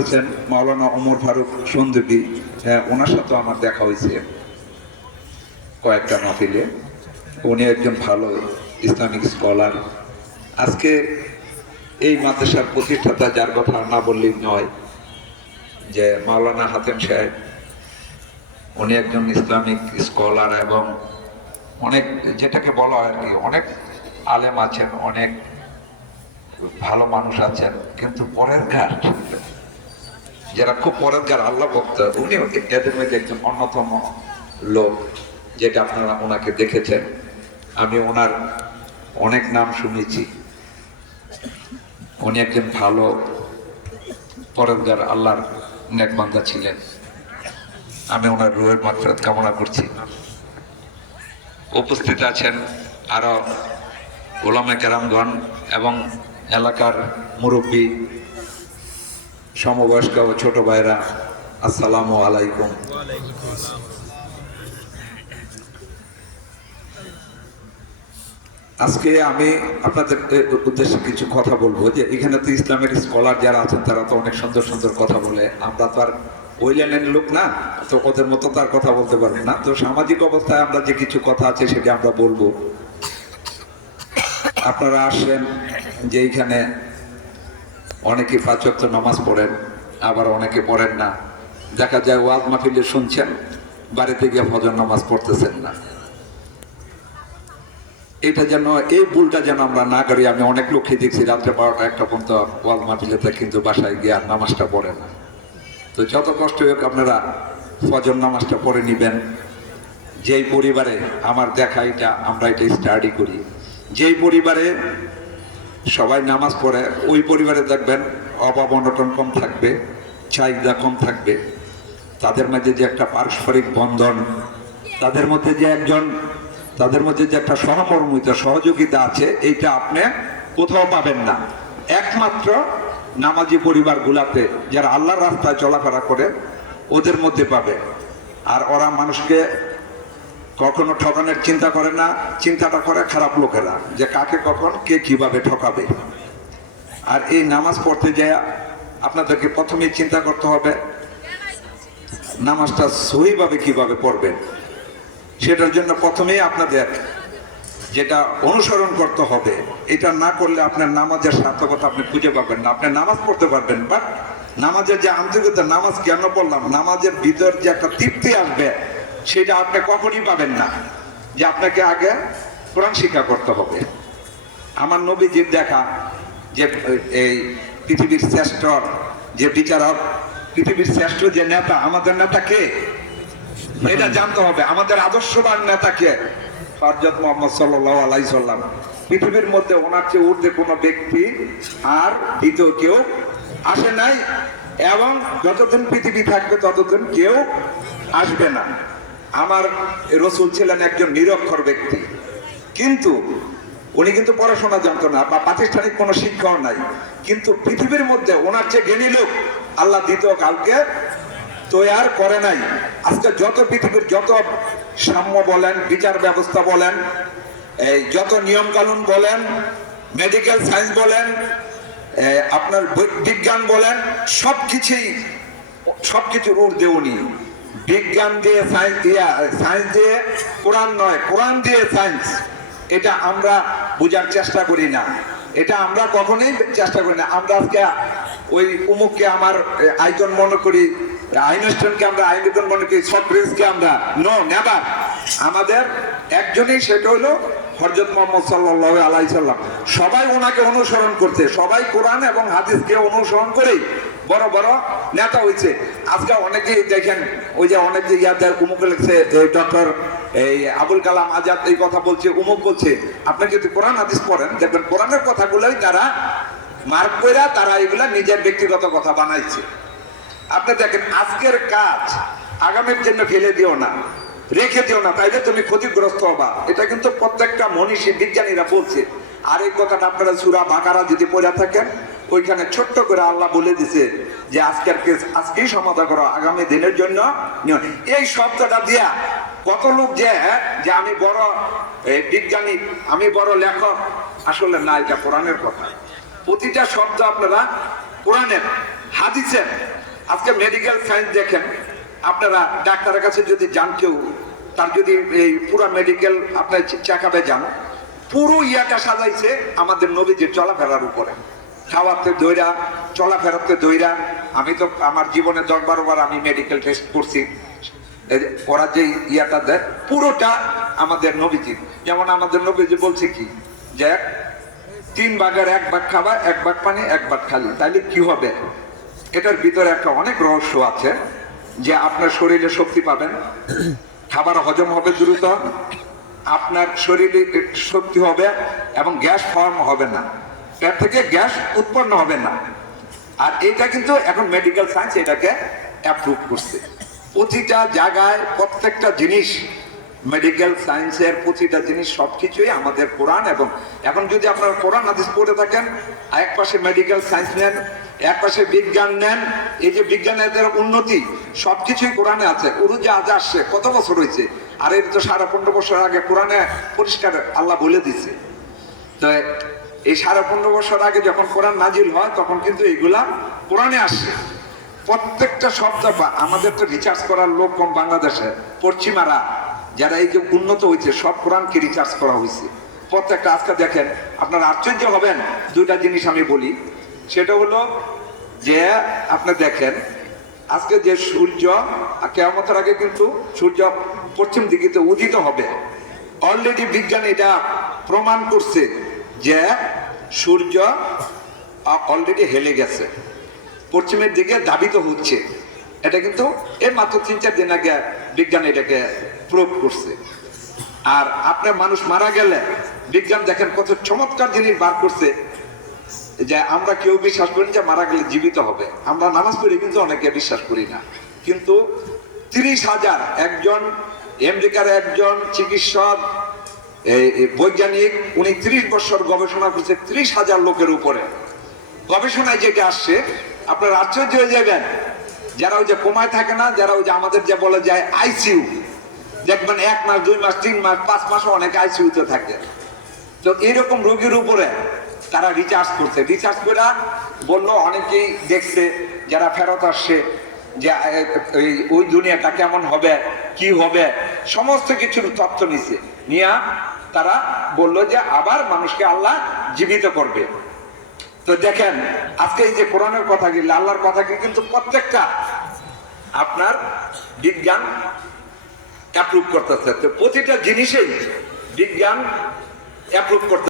আসতেছেন মাওলানা ওমর ফারুক সন্দীপী, ওনার সাথে আমার দেখা হয়েছে কয়েকটা মাহফিলে। উনি একজন ভালো ইসলামিক স্কলার। আজকে এই মাদ্রাসার প্রতিষ্ঠাতা, যার কথা না বললেই নয়, যে মাওলানা হাতেম সাহেব, উনি একজন ইসলামিক স্কলার এবং অনেক, যেটাকে বলা হয় আর কি, অনেক আলেম আছেন, অনেক ভালো মানুষ আছেন, কিন্তু পরেরকার যারা খুব পরেরকার আল্লাহ ভক্ত, উনি এদের মধ্যে একজন অন্যতম লোক, যেটা আপনারা ওনাকে দেখেছেন। আমি ওনার অনেক নাম শুনেছি। উনি একজন ভালো পরেরকার আল্লাহর নেক বান্দা ছিলেন। আমি ওনার রুহের মাগফিরাত কামনা করছি। উপস্থিত আছেন আরো ওলামা কেরামগণ এবং এলাকার মুরব্বী, সমবয়স্ক ও ছোট ভাইরা, আসসালামু আলাইকুম। আজকে আমি আপনাদের উদ্দেশ্যে কিছু কথা বলবো। যে এখানে তো ইসলামের স্কলার যারা আছেন তারা তো অনেক সুন্দর সুন্দর কথা বলে, আমরা তো আর ওই লাইনের লোক না, তো ওদের মতো তার কথা বলতে পারবো না। তো সামাজিক অবস্থায় আমরা যে কিছু কথা আছে সেটা আমরা বলবো। আপনারা আসেন যে এইখানে অনেকে 5 ওয়াক্ত নামাজ পড়েন, আবার অনেকে পড়েন না। দেখা যায় ওয়াজ মাহফিলে শুনছেন, বাড়িতে গিয়ে ফজর নামাজ পড়তেছেন না। এটা যেন, এই ভুলটা যেন আমরা না করি। আমি অনেক লোককে দেখছি রাত্রে 12টা 1টা পর্যন্ত ওয়াজ মাহফিলেতে, কিন্তু বাসায় গিয়ে আর নামাজটা পড়ে না। তো যত কষ্ট হোক আপনারা ফজর নামাজটা পড়ে নিবেন। যেই পরিবারে আমার দেখা, এটা আমরা এটা স্টাডি করি, যেই পরিবারে সবাই নামাজ পড়ে ওই পরিবারে দেখবেন অভাব অনটন কম থাকবে, চাহিদা কম থাকবে। তাদের মধ্যে যে একটা পারস্পরিক বন্ধন, তাদের মধ্যে যে একটা সহমর্মিতা, সহযোগিতা আছে, এইটা আপনি কোথাও পাবেন না। একমাত্র নামাজি পরিবারগুলাতে, যারা আল্লাহর রাস্তায় চলাফেরা করে, ওদের মধ্যে পাবে। আর ওরা মানুষকে কখনো ঠকানোর চিন্তা করে না, চিন্তাটা করে খারাপ লোকেরা, যে কাকে কখন কে কিভাবে ঠকাবে। আর এই নামাজ পড়তে যায় আপনাদেরকে প্রথমেই চিন্তা করতে হবে নামাজটা সহিভাবে কিভাবে পড়বেন। সেটার জন্য প্রথমেই আপনাদের যেটা অনুসরণ করতে হবে, এটা না করলে আপনার নামাজের সার্থকতা আপনি খুঁজে পাবেন না। আপনি নামাজ পড়তে পারবেন, বাট নামাজের যে আন্তরিকতা, নামাজ কেন পড়লাম, নামাজের ভিতর যে একটা তৃপ্তি আসবে, সেটা আপনি কখনই পাবেন না। যে আপনাকে আগে কোরআন শিক্ষা করতে হবে। আমার নবীজির দেখা যে এই পৃথিবীর শ্রেষ্ঠ যে বিচারক, পৃথিবীর শ্রেষ্ঠ যে নেতা, আমাদের নেতা কে, এটা জানতে হবে। আমাদের আদর্শবান নেতা কে? হযরত মুহাম্মদ সাল্লাল্লাহু আলাইহি সাল্লাম। পৃথিবীর মধ্যে ওনার চেয়ে ঊর্ধ্বে কোনো ব্যক্তি আর দ্বিতীয় কেউ আসে নাই, এবং যতদিন পৃথিবী থাকবে ততদিন কেউ আসবে না। আমার রাসূল ছিলেন একজন নিরক্ষর ব্যক্তি, কিন্তু উনি কিন্তু পড়াশোনা জানতো না, বা প্রাতিষ্ঠানিক কোনো শিক্ষাও নাই, কিন্তু পৃথিবীর মধ্যে ওনার চেয়ে জ্ঞানী লোক আল্লাহ দ্বিতীয় কাউকে তৈয়ার করে নাই। আজকে যত পৃথিবীর যত সাম্য বলেন, বিচার ব্যবস্থা বলেন, এই যত নিয়ম কানুন বলেন, মেডিকেল সায়েন্স বলেন, আপনার বিজ্ঞান বলেন, সবকিছুর ঊর্ধ্বে উনি। বিজ্ঞান দিয়ে সায়েন্স দিয়ে, সায়েন্স দিয়ে কোরআন নয়, কোরআন দিয়ে সায়েন্স, এটা আমরা বোঝার চেষ্টা করি না। এটা আমরা কখনোই চেষ্টা করি না। আমরা আজকে ওই উমুককে আমার আইকন মনে করি, আইনস্টাইনকে আমরা আইকন মনে করি, সক্রেটিসকে আমরা, নো, নেভার। আমাদের একজনই, সেটা হলো হযরত মুহাম্মদ সাল্লাল্লাহু আলাইহি সাল্লাম। সবাই ওনাকে অনুসরণ করতে, সবাই কোরআন এবং হাদিসকে অনুসরণ করেই বড় বড় নেতা হয়েছে। আজকে অনেকেই দেখেন, ওই যে অনেক যে ইয়াতে উমুক লিখছে, ডক্টর এই আবুল কালাম আজাদ এই কথা বলছে, উমুক বলছে। আপনি যদি কোরআন হাদিস পড়েন, দেখবেন কোরআনের কথাগুলোই তারা মার্ক কইরা তারা এগুলা নিজের ব্যক্তিগত কথা বানাইছে। আপনি দেখেন, আজকের কাজ আগামীর জন্য ফেলে দিও না, রেখে দিও না, তাইলে তুমি ক্ষতিগ্রস্ত হবা। এটা কিন্তু প্রত্যেকটা মনীষী, বিজ্ঞানীরা বলছে। আর এই কথাটা আপনারা সূরা বাকারা যদি পড়ে থাকেন, ওইখানে ছোট্ট করে আল্লাহ বলে দিছে যে আজকের কেস আজকেই সমাধান করো, আগামী দিনের জন্য। এই শব্দটা দিয়া কত লোক যে আমি বড় বিজ্ঞানী, আমি বড় লেখক, আসলে না, এটা কোরআনের কথা। প্রতিটা শব্দ আপনারা কোরআনের, হাদিসের আজকে মেডিকেল সায়েন্স দেখেন, আপনারা ডাক্তারের কাছে যদি যান, কেউ তার যদি এই পুরো মেডিকেল আপনার চেক আপে যান, পুরো ইয়াটা সাজাইছে আমাদের নবীজির চলাফেরার উপরে, খাওয়াতে দইরা, চলাফেরাতে দইরা। আমি তো আমার জীবনে 10-12 বার আমি মেডিকেল টেস্ট করছি, ওরা যে ইয়াটা দেয় পুরোটা আমাদের নবীজি। যেমন আমাদের নবীজি বলছে কি, যে 3 ভাগের 1 ভাগ খাবার, 1 ভাগ পানি, 1 ভাগ খালি, তাইলে কি হবে? এটার ভিতরে একটা অনেক রহস্য আছে, যে আপনার শরীরে শক্তি পাবেন, খাবার হজম হবে দ্রুত, আপনার শরীরে শক্তি হবে এবং গ্যাস ফর্ম হবে না, পেট থেকে গ্যাস উৎপন্ন হবে না। আর এটা কিন্তু এখন মেডিকেল সায়েন্স এটাকে অ্যাপ্রুভ করছে। প্রতিটা জায়গায় প্রত্যেকটা জিনিস, মেডিকেল সায়েন্সের প্রতিটা জিনিস সবকিছুই আমাদের কোরআন। এবং এখন যদি আপনারা কোরআন হাদিস পড়ে থাকেন, এক পাশে মেডিকেল সায়েন্স নেন, এক পাশে বিজ্ঞান নেন, এই যে বিজ্ঞানের উন্নতি সবকিছুই কোরআনে আছে। উড়োজাহাজ আসছে কত বছর হয়েছে, আর এর তো 15.5 বছর আগে কোরআনে পরিষ্কার আল্লাহ বলে দিছে। তো এই 15.5 বছর আগে যখন কোরআন নাজিল হয়, তখন কিন্তু এগুলা কোরআনে আসছে। প্রত্যেকটা শব্দ, আমাদের তো রিচার্জ করার লোক কম বাংলাদেশে, পশ্চিমারা যারা এই যে উন্নত হয়েছে, সব কোরআনকে রিচার্জ করা হয়েছে প্রত্যেকটা। আজকে দেখেন, আপনারা আশ্চর্য হবেন, 2টা জিনিস আমি বলি। সেটা হলো যে আপনি দেখেন, আজকে যে সূর্য কিয়ামতের আগে কিন্তু সূর্য পশ্চিম দিকে উদিত হবে। অলরেডি বিজ্ঞান এটা প্রমাণ করছে যে সূর্য অলরেডি হেলে গেছে, পশ্চিমের দিকে ধাবিত হচ্ছে। এটা কিন্তু এই মাত্র 3-4 দিন আগে বিজ্ঞান এটাকে প্রুভ করছে। আর আপনার মানুষ মারা গেলে বিজ্ঞান দেখেন কত চমৎকার জিনিস বার করছে, যে আমরা কেউ বিশ্বাস করি যে মারা গেলে জীবিত হবে। আমরা নামাজ পড়ি কিন্তু অনেকে বিশ্বাস করি না। কিন্তু 30,000 একজন আমেরিকার একজন চিকিৎসক বৈজ্ঞানিক, উনি 30 বছর গবেষণা করছে 30,000 লোকের উপরে। গবেষণায় যেটা আসছে, আপনারা আশ্চর্য হয়ে যাবেন। যারা ওই যে কোমায় থাকে না, যারা ওই যে আমাদের যে বলা যায় আইসিইউ, দেখবেন 1 মাস, 2 মাস, 3 মাস, 5 মাসও অনেকে আইসিইউতে থাকে। তো এইরকম রোগীর উপরে তারা রিচার্জ করছে। রিচার্জ করে বললো, অনেকেই দেখছে যারা ফেরত আসছে, যে ওই দুনিয়াটা কেমন হবে, কি হবে, সমস্ত কিছুর তথ্য নিছে। নিয়ে তারা বললো যে আবার মানুষকে আল্লাহ জীবিত করবে। তো দেখেন, আজকে এই যে কোরআনের কথা কি, আল্লাহর কথা কি, কিন্তু প্রত্যেকটা আপনার বিজ্ঞান অ্যাপ্রুভ করতেছে। তো প্রতিটা জিনিসেই বিজ্ঞান অ্যাপ্রুভ করতে